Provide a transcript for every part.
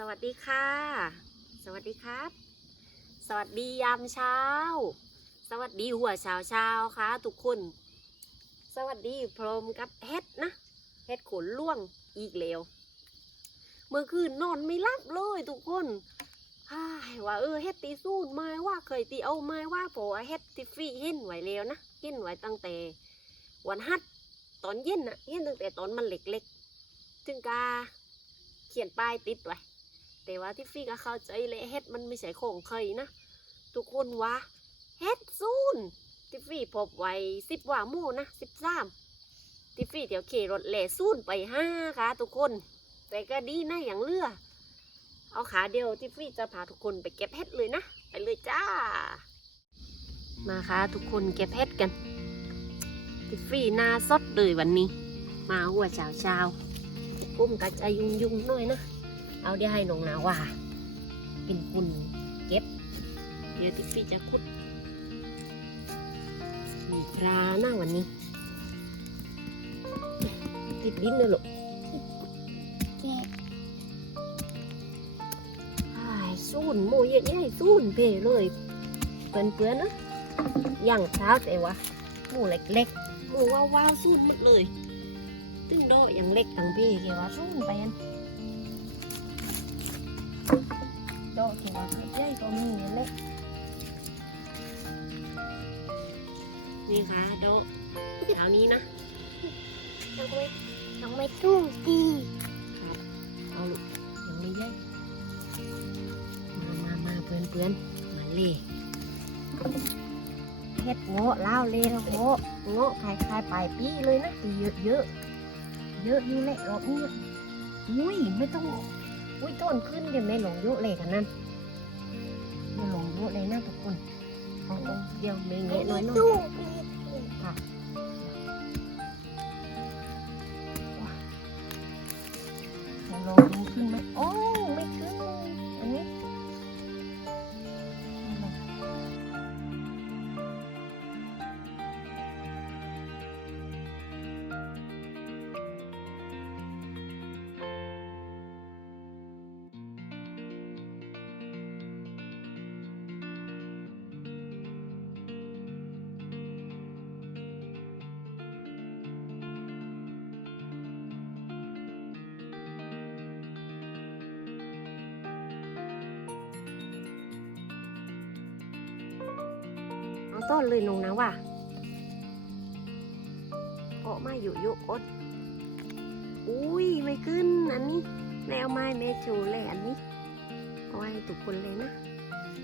สวัสดีค่ะ สวัสดีครับ สวัสดียามเช้า สวัสดีหัวเช้าเช้าค่ะทุกคน สวัสดีพรมกับเฮ็ดนะเฮ็ดขนล่วงอีกแล้ว เมื่อคืนนอนไม่หลับเลยทุกคนว่าเออเฮ็ดตีสู้ไม้ว่าเคยตีเอาไม้ว่าเพราะว่าเฮ็ดทิฟฟี่เห็นไว้แล้วนะเห็นไวตั้งแต่วันฮัดตอนเย็นนะเห็นตั้งแต่ตอนมันเล็กๆถึงกาเขียนป้ายติดไว้ แต่ว่าทิฟฟี่ก็เข้าใจเลยเฮ็ดมันไม่ใช่ของเคยนะ ทุกคนว่าเฮ็ดซูนทิฟฟี่พบไว้สิบว่ามู่นะสิบสามทิฟฟี่เดี๋ยวขี่รถแหล่ซูนไปห้าค่ะทุกคน แต่ก็ดีนะอย่างเลือเอาขาเดียวทิฟฟี่จะพาทุกคนไปเก็บเห็ดเลยนะ ไปเลยจ้า มาค่ะทุกคนเก็บเห็ดกันทิฟฟี่หน้าสดเลยวันนี้ มาหัวเช้าเช้าๆปุ้มกัจะยุงยุ่งๆหน่อยนะ เอาเดี๋ยวให้น้องนาว่าเป็นคุณเก็บ เดี๋ยวทิฟฟี่จะขุดมีปลาหน้าวันนี้ ติดดินเลยลูกแกะอ้ายสูนโมเยอะใหญ่สูนเพเลยเปื่อนเปื่อนๆนะอย่างเช้าแต่ว่าหมูเล็กๆหมูว้าวว้าวๆสูนหมดเลยตึงโดออย่างเล็กทั้งเพแกว่าสูนไปอัน โดอแกว่าใหญ่ก็มีอย่างเล็กนี่ค่ะโดอเช้านี้นะยังไม่ยังไม่ตุ้งตีเอาลูกยังไม่ใหญ่มามามาเพื่อนเพื่อนๆมาเลยเฮ็ดโง่เล่าวเลยนะโง่โง่คลายคลายๆปลายปีเลยนะตีเยอะเยอะๆเยอะอยู่แหละรอบนี้อุ้ยไม่ต้องอุ้ยต้นขึ้นเดี๋ยวแม่หลงเยอะเลยกันนั่นแม่ หลงเยอะเลยนะทุกคนเอาเอาเดี๋ยวแม่เงี้ยน้อยน้อยตุ้งค่ะจะลองดูขึ้นไหมโอ้ ต้นเลยลงนะว่ะออกมาอยู่ยุอดอุ้ยไม่ขึ้นอันนี้แนวไม้เมจูเลยอันนี้เอาไว้ให้ทุกคนเลยนะ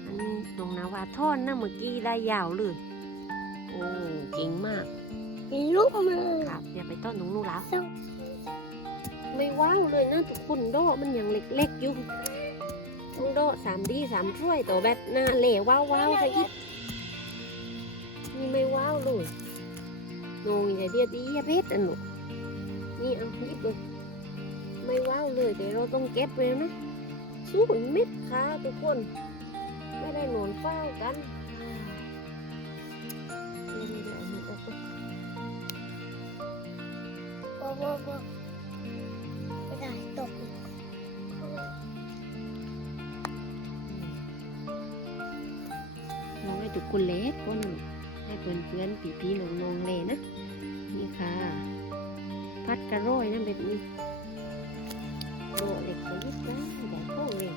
อันนี้ลงนะว่าท่อนนะเมื่อกี้ได้ยาวเลยโอ้เก่งมากมีลูกมือครับอย่าไปต้อนตรงนู้นแล้วส่งไม่ว้าวเลยนะทุกคนโดมันยังเล็กๆอยู่ต้องโดสามดีสามถ้วยตัวแบบหน้าเหล่ว้าวว้าวๆซะอีก นี่ไม่ว้าวเลยโนงอย่าเดียวดีอย่าเพชรอันหนูนี่เอาหยิบเลยไม่ว้าวเลยแต่เราต้องเก็บไว้นะสู้เม็ดค่ะทุกคน ไม่ได้นอนเฝ้ากันเดี๋ยวเดี๋ยวเอามือออกก่อนโอ้โหโอ้ไม่ได้ตกน้องให้ทุกคนเล็กก้นให้เพื่ ให้เพื่อนๆปีพี่น้องน้องๆเลยนะ นี่ค่ะ พัดกระโรยนั่นแบบนี้โตเล็กก็ยิบได้ใหญ่โตเลย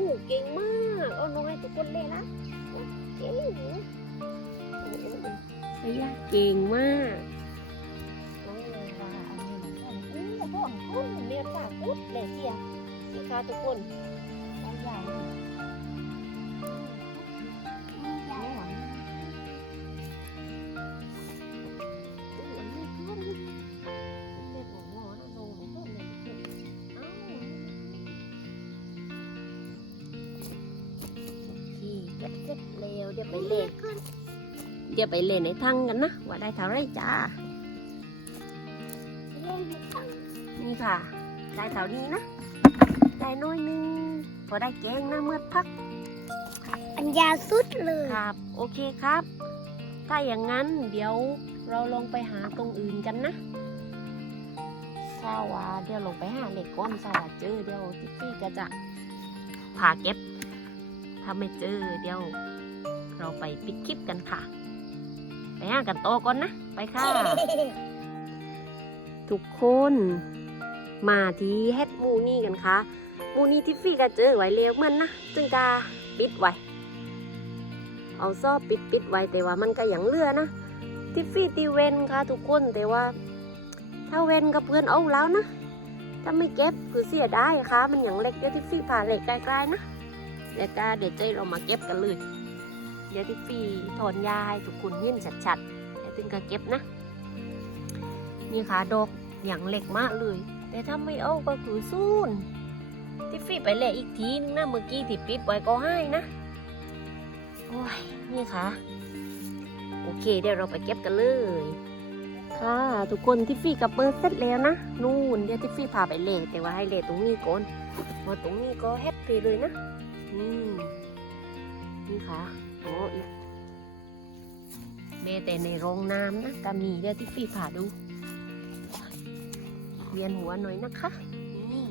อู้เก่งมากเอาน้องให้ทุกคนเลยนะเก่งไอ้ยาเก่งมากน้องเลยว่าอันนี้นะอู้พ่อคุณเมียฝากุ๊ดเลยเสียสิคะทุกคนอ้ยาเนี่ ร็จแล้วเดี๋ยวไปเล่น เดี๋ยวไปเล่นในทั้งกันนะว่าได้เท่าไรจ้า นี่ค่ะ ได้เท่านี้นะ ได้น้อยหนึงพอได้แกงนะเมื่อพัก อันยาวสุดเลยครับ โอเคครับ ถ้าอย่างนั้นเดี๋ยวเราลองไปหาตรงอื่นกันนะสาวาเดี๋ยวลงไปหาเหล็กก้อนสาวาเจอเดี๋ยวทิฟฟี่ก็จะพาเก็บ ถ้าไม่เจอเดี๋ยว เราไปปิดคลิปกันค่ะ ไปหากันโตก่อนนะ ไปค่ะ ทุกคนมาที่เฮดมูนี่กันค่ะ มูนี่ทิฟฟี่ก็เจอไว้เร็วเหมือนนะ จึงกาปิดไว้ เอาซอปิดปิดไว้แต่ว่ามันก็ยังเลือนะ ทิฟฟี่ตีเวนค่ะ ทุกคนแต่ว่า ถ้าเวนกับเพื่อนเอาแล้วนะ ถ้าไม่เก็บคือเสียได้ค่ะ มันอยังเล็กเดี๋ยวทิฟฟี่ผ่าเหล็กไกลๆนะ ดี๋ยวก็เดี๋ยวใจเรามาเก็บกันเลย เดี๋ยวทิฟฟี่ถอนยาให้ทุกคนเห็นชัดๆเดี๋ยวถึงก็เก็บนะ นี่ค่ะดอกอย่างเล็กมากเลย แต่ถ้าไม่เอาก็คือซูนทิฟฟี่ไปแลกอีกทีนึงนะเมื่อกี้ที่ปิดไว้ก็ให้นะ โอ้ย นี่ค่ะ โอเคเดี๋ยวเราไปเก็บกันเลยค่ะทุกคนทิฟฟี่กับเปิดเสร็จแล้วนะนู่นเดี๋ยวทิฟฟี่พาไปเล่แต่ว่าให้เล่ตรงนี้ก่อนเพราตรงนี้ก็แฮปปี้เลยนะ นี่ นี่ค่ะโอ้อีกแม่แต่ในโรงน้ำนะก็มีเดี๋ยวทิฟฟี่พาดู เวียนหัวหน่อยนะคะ นี่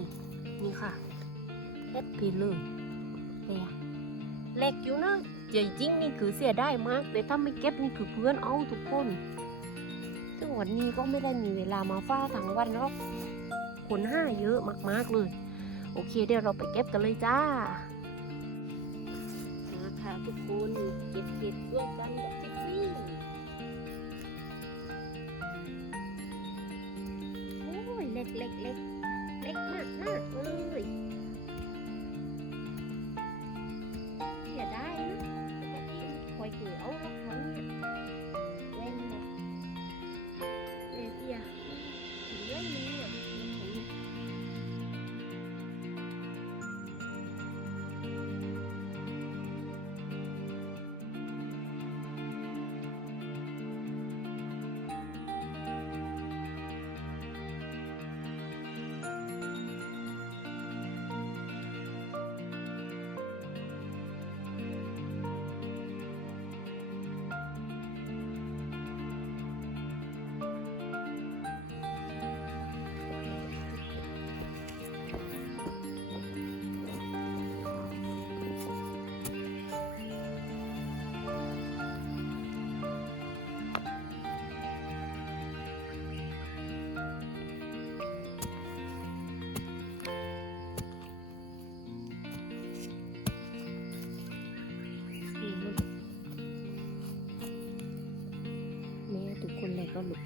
นี่ค่ะแฮปปี้เลยแต่เล็กอยู่นะจริงๆนี่คือเสียได้มาก แต่ถ้าไม่เก็บนี่คือเพื่อนเอาทุกคนซึ่งวันนี้ก็ไม่ได้มีเวลามาเฝ้าทั้งวันหรอกคนห้าเยอะมากๆเลย โอเคเดี๋ยวเราไปเก็บกันเลยจ้ามาค่ะ ทุกคนเก็บเห็ดร่วมกันกับจิ๊บซี่โอ้ยเล็กเล็กเล็กเล็กมากมากเลย ทุก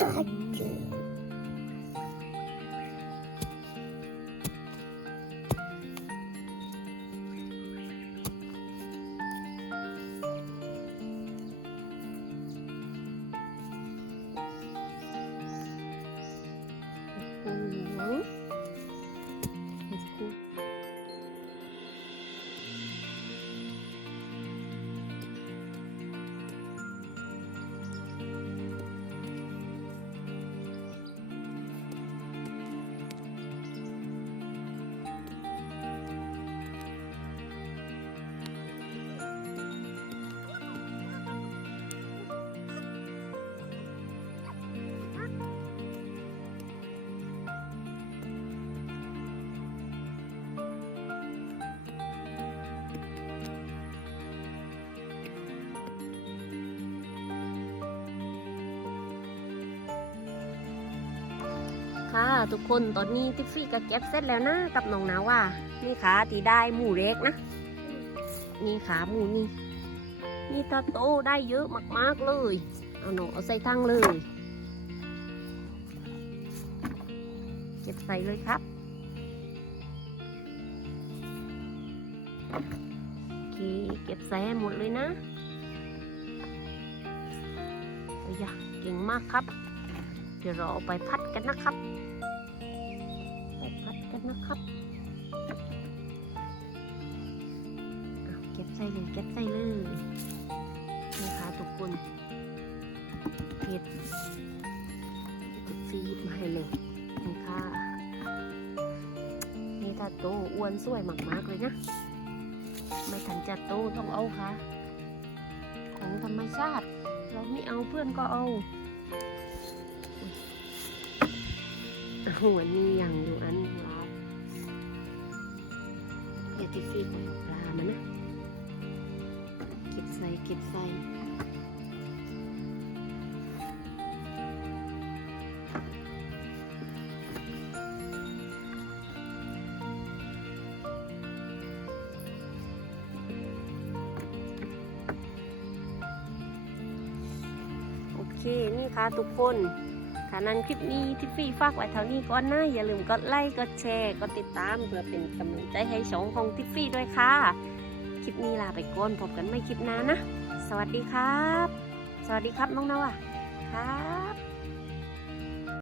คนเทุกคนตอนนี้ทิฟฟี่ก็เก็บเสร็จแล้วนะกับน้องนาว่า นี่ขาที่ได้หมูเล็กนะ นี่ขาหมูนี่ นี่ถ้าโตได้เยอะมากๆเลย เอาหนูเอาใส่ทั้งเลย เก็บใส่เลยครับโอเคเก็บใส่ให้หมดเลยนะเอ้ยเก่งมากครับเดี๋ยวเราเอาไปพัดกันนะครับ ส่เลยเก็บใส่เลยนี่ค่ะทุกคนเห็ดจะฟีดมาให้เลยนี่ค่ะนี่ถ้าโตอ้วนสวยมากๆเลยนะไม่ทันจะโตต้องเอาค่ะ ของธรรมชาติ เราไม่เอาเพื่อนก็เอาหัวนี่ยังอยู่อันว้าวอยาติดฟีดปลามันนะ เก็บใส่โอเคนี่ค่ะทุกคนค่ะนั้นคลิปนี้ที่ฟี่ฝากไว้เท่านี้ก่อนนะอย่าลืมกดไลค์ กดแชร์ กดติดตามเพื่อเป็นกำลังใจให้ช่องของทิฟฟี่ด้วยค่ะ คลิปนี้ลาไปก่อนพบกันไม่คลิปหน้านะ สวัสดีครับ สวัสดีครับน้องนาวะครับ